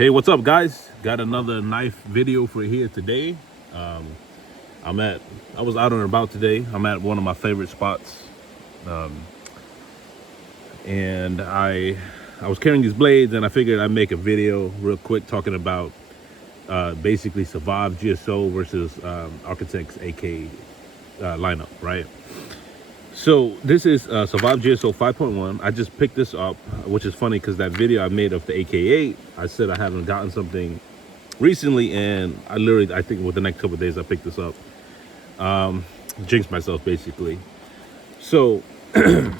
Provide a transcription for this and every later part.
Hey, what's up, guys? Got another knife video for here today. Um, I was out and about today. I'm at one of my favorite spots, and I was carrying these blades, and I figured I'd make a video real quick talking about basically Survive GSO versus Architect's AK lineup, right? So this is Survive GSO 5.1. I just picked this up, which is funny because that video I made of the AK8, I said I haven't gotten something recently, and I think within the next couple of days I picked this up. Jinxed myself basically. So the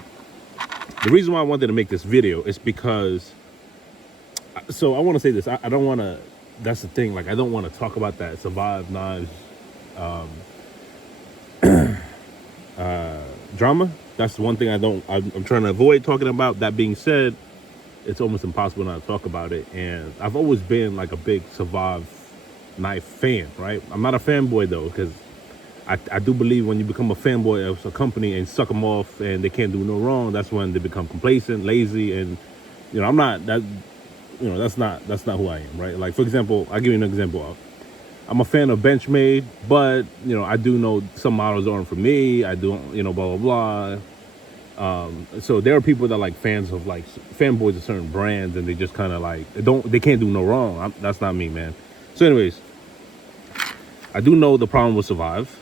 reason why I wanted to make this video is because, so I want to say this. I don't want to. That's the thing. Like, I don't want to talk about that Survive knives drama. That's one thing I'm trying to avoid talking about. That being said, it's almost impossible not to talk about it. And I've always been like a big Survive knife fan, right? I'm not a fanboy though, because I do believe when you become a fanboy of a company and suck them off and they can't do no wrong, that's when they become complacent, lazy, and I'm not that. That's not who I am, right? Like, for example, I'll give you an example. I'm a fan of Benchmade, but I do know some models aren't for me. I do, blah blah blah. So there are people that like fans of like fanboys of certain brands, and they just kind of like they can't do no wrong. That's not me, man. So, anyways, I do know the problem with Survive,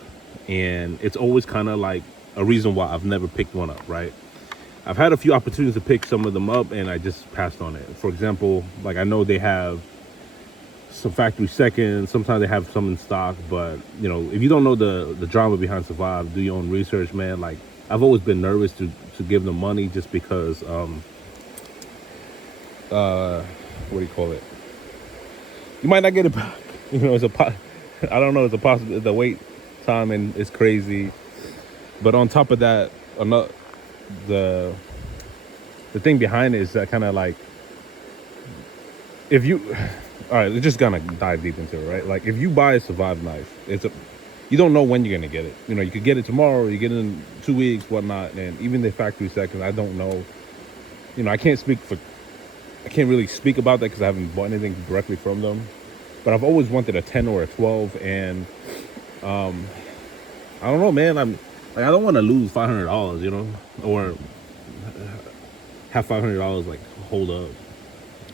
and it's always kind of like a reason why I've never picked one up, right? I've had a few opportunities to pick some of them up, and I just passed on it. For example, like I know they have some factory seconds. Sometimes they have some in stock, but if you don't know the drama behind Survive, do your own research, man. Like, I've always been nervous to give them money just because what do you call it? You might not get it back. I don't know. It's a possible. The wait time and it's crazy, but on top of that, the thing behind it is that kind of like, if you, all right, we're just gonna dive deep into it, right? Like, if you buy a Survive knife, you don't know when you're gonna get it. You could get it tomorrow, you get it in 2 weeks, whatnot, and even the factory seconds, I don't know. I can't really speak about that because I haven't bought anything directly from them. But I've always wanted a 10 or a 12, and I don't know, man. I don't want to lose $500, or have $500 like hold up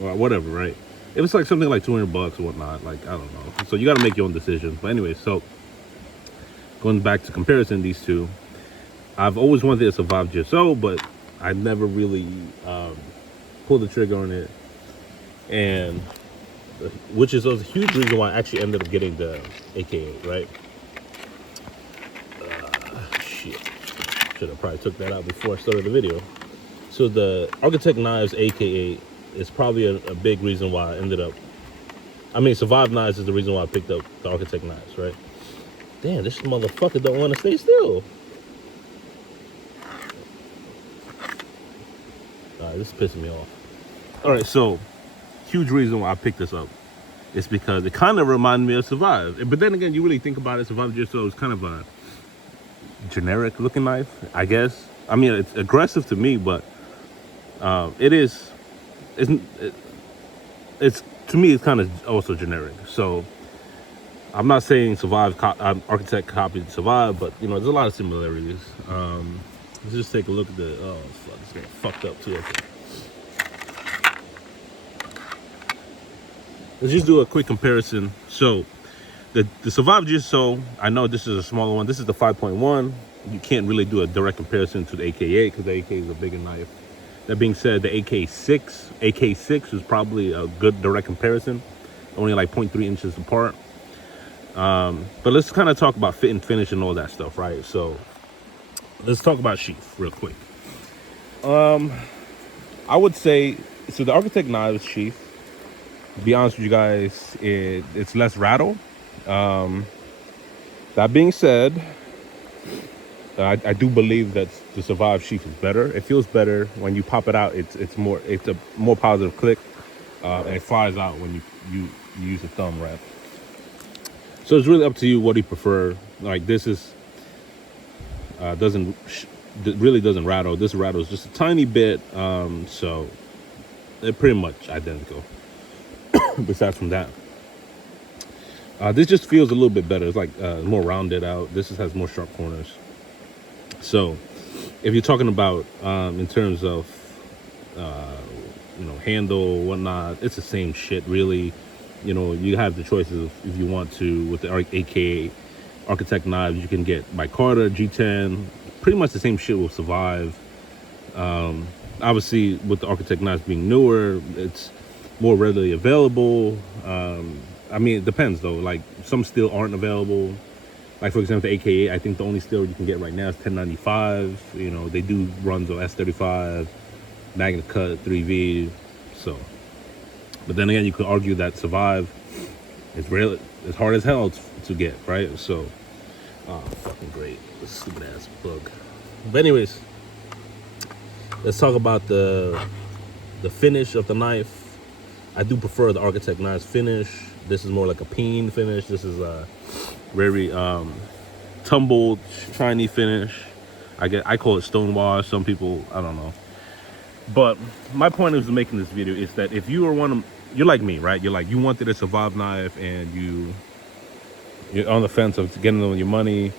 or whatever, right? If it's like something like $200 or whatnot, like, I don't know. So you got to make your own decision. But anyway, so going back to comparison, these two, I've always wanted to Survive GSO, but I never really pulled the trigger on it, and which is a huge reason why I actually ended up getting the AK8, right? Shit, should have probably took that out before I started the video. So the Architect Knives AK8 is probably a big reason why I ended up. Survive Knives is the reason why I picked up the Architect Knives, right? Damn, this motherfucker don't want to stay still. Alright, this is pissing me off. Alright, so huge reason why I picked this up is because it kind of reminded me of Survive. But then again, you really think about it, Survive GSO is kind of a generic looking knife, I guess. It's aggressive to me, but it's to me, it's kind of also generic. So I'm not saying Architect copied Survive, but there's a lot of similarities. Let's just take a look at the. Oh fuck, it's getting fucked up too. Okay. Let's just do a quick comparison. So the Survive GSO, I know this is a smaller one. This is the 5.1. You can't really do a direct comparison to the AK8 because the AK is a bigger knife. That being said, the AK6 is probably a good direct comparison, only like 0.3 inches apart. But let's kind of talk about fit and finish and all that stuff, right? So let's talk about sheath real quick. I would say, so the Architect Knives sheath, to be honest with you guys, it's less rattle. That being said, I do believe that the Survive sheath is better. It feels better when you pop it out. It's a more positive click, and it flies out when you use a thumb wrap. So it's really up to you what you prefer. Like, this is really doesn't rattle. This rattles just a tiny bit. So they're pretty much identical. besides from that, this just feels a little bit better. It's like more rounded out. This just has more sharp corners. So if you're talking about in terms of handle, whatnot, it's the same shit really. You have the choices if you want to with the AKA Architect knives. You can get by Carter, G10, pretty much the same shit will survive. Obviously with the Architect knives being newer, it's more readily available. I mean, it depends though. Like some still aren't available. Like for example, the AKA, I think the only steel you can get right now is 1095. They do runs on S35, Magna Cut, 3V. So, but then again, you could argue that Survive is really it's hard as hell to get, right? So, fucking great, this stupid ass bug. But anyways, let's talk about the finish of the knife. I do prefer the Architect knives finish. This is more like a peen finish. This is a very tumbled, shiny finish. I call it stonewash. Some people, I don't know. But my point of making this video is that if you are you're like me, right? You wanted a Survive knife and you're on the fence of getting on your money.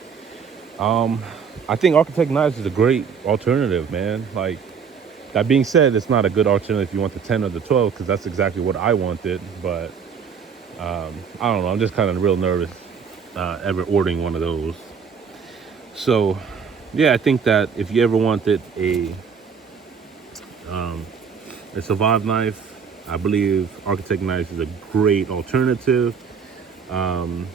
I think Architect knives is a great alternative, man. Like, that being said, it's not a good alternative if you want the 10 or the 12, because that's exactly what I wanted. But I don't know. I'm just kind of real nervous ever ordering one of those. So, yeah, I think that if you ever wanted a Survive knife, I believe Architect knives is a great alternative. The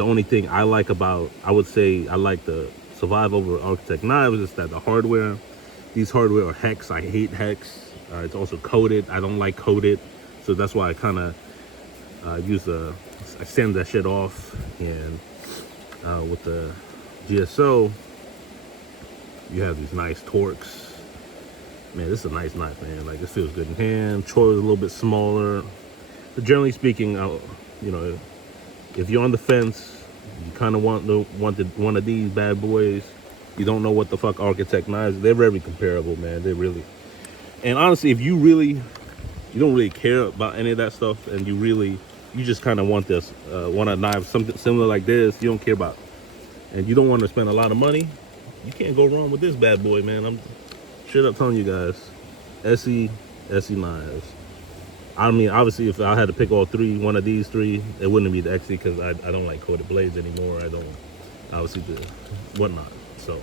only thing I like I would say I like the Survive over Architect knives is that the hardware. These hardware are hex. I hate hex. It's also coated. I don't like coated, so that's why I kind of I sand that shit off. And with the GSO, you have these nice torques. Man, this is a nice knife, man. Like, this feels good in hand. Troy is a little bit smaller, but generally speaking, if you're on the fence, you kind of wanted one of these bad boys. You don't know what the fuck Architect knives. They're very comparable, man. They really. And honestly, if you don't really care about any of that stuff, and you just kind of want a knife, something similar like this, you don't care about, and you don't want to spend a lot of money, you can't go wrong with this bad boy, man. I'm straight up telling you guys, SE knives. I mean, obviously, if I had to pick one of these three, it wouldn't be the XE, because I don't like coated blades anymore. I don't, obviously, the whatnot. So,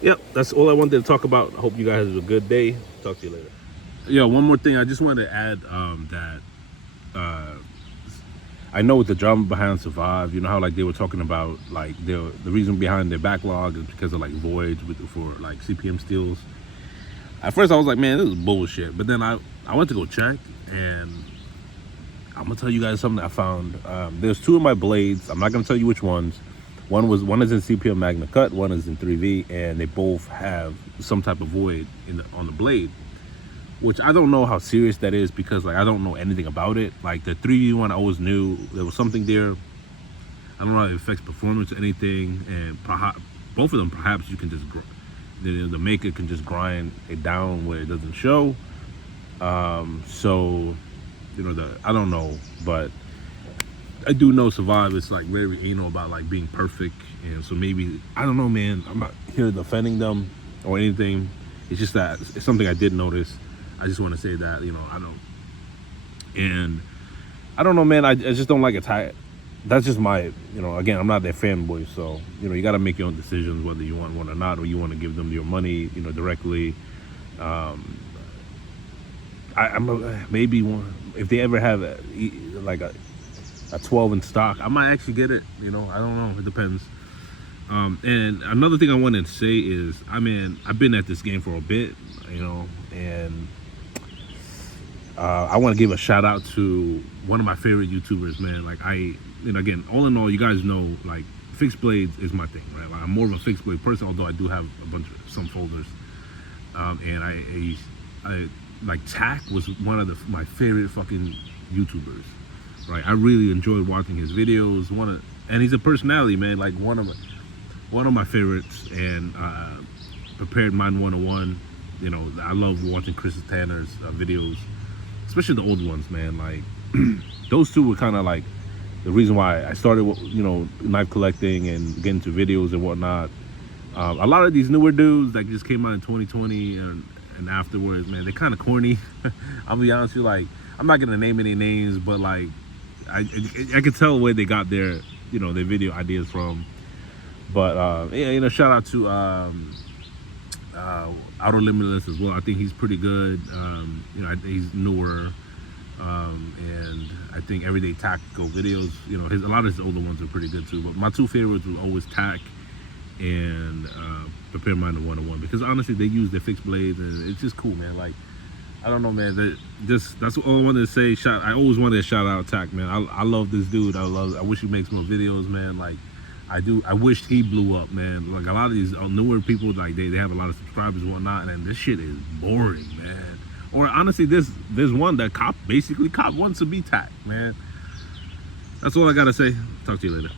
yep, that's all I wanted to talk about. I hope you guys have a good day. Talk to you later. Yeah, one more thing. I just wanted to add that I know with the drama behind Survive, you know how like they were talking about like the reason behind their backlog is because of like voids for like CPM steals. At first I was like, man, this is bullshit. But then I went to go check, and I'm gonna tell you guys something I found. There's two of my blades. I'm not gonna tell you which ones. One is in CPM Magna Cut, one is in 3V, and they both have some type of void on the blade, which I don't know how serious that is, because like I don't know anything about it. Like the 3V one, I always knew there was something there. I don't know how it affects performance or anything, and both of them perhaps you can just the maker can just grind it down where it doesn't show. So I don't know, but I do know Survive is like very anal about like being perfect, and so maybe, I don't know, man. I'm not here defending them or anything. It's just that it's something I did notice. I just want to say that, I don't, and I don't know, man. I just don't like it. That's just my, again, I'm not their fanboy, so you got to make your own decisions whether you want one or not, or you want to give them your money, directly. Maybe one, if they ever have a 12 in stock, I might actually get it. I don't know. It depends. And another thing I wanted to say is, I've been at this game for a bit, and I want to give a shout out to one of my favorite YouTubers, man. Like again, all in all, you guys know, like, fixed blades is my thing, right? Like, I'm more of a fixed blade person, although I do have some folders. And I like Tack was one of my favorite fucking YouTubers, right? I really enjoyed watching his videos. And he's a personality, man. Like one of my favorites. And Prepared Mind 101. I love watching Chris Tanner's videos, especially the old ones, man. Like those two were kind of like the reason why I started, you know, knife collecting and getting into videos and whatnot. A lot of these newer dudes that just came out in 2020 and afterwards, man, they're kind of corny. I'll be honest with you, like, I'm not gonna name any names, but like, I can tell where they got their, you know, their video ideas from. But yeah, you know, shout out to Outer Limitless as well. I think he's pretty good. You know, I think he's newer, and I think Everyday Tactical videos. You know, a lot of his older ones are pretty good too. But my two favorites were always Tac and Prepare Mind 101, because honestly, they use their fixed blades and it's just cool, man. Like, I don't know, man. That's all I wanted to say. I always wanted to shout out Tac, man. I love this dude. I wish he makes more videos, man. Like, I wish he blew up, man. Like, a lot of these newer people, like they have a lot of subscribers and whatnot, and this shit is boring, man. Or honestly, there's one that basically cop wants to be Tac, man. That's all I gotta say. Talk to you later.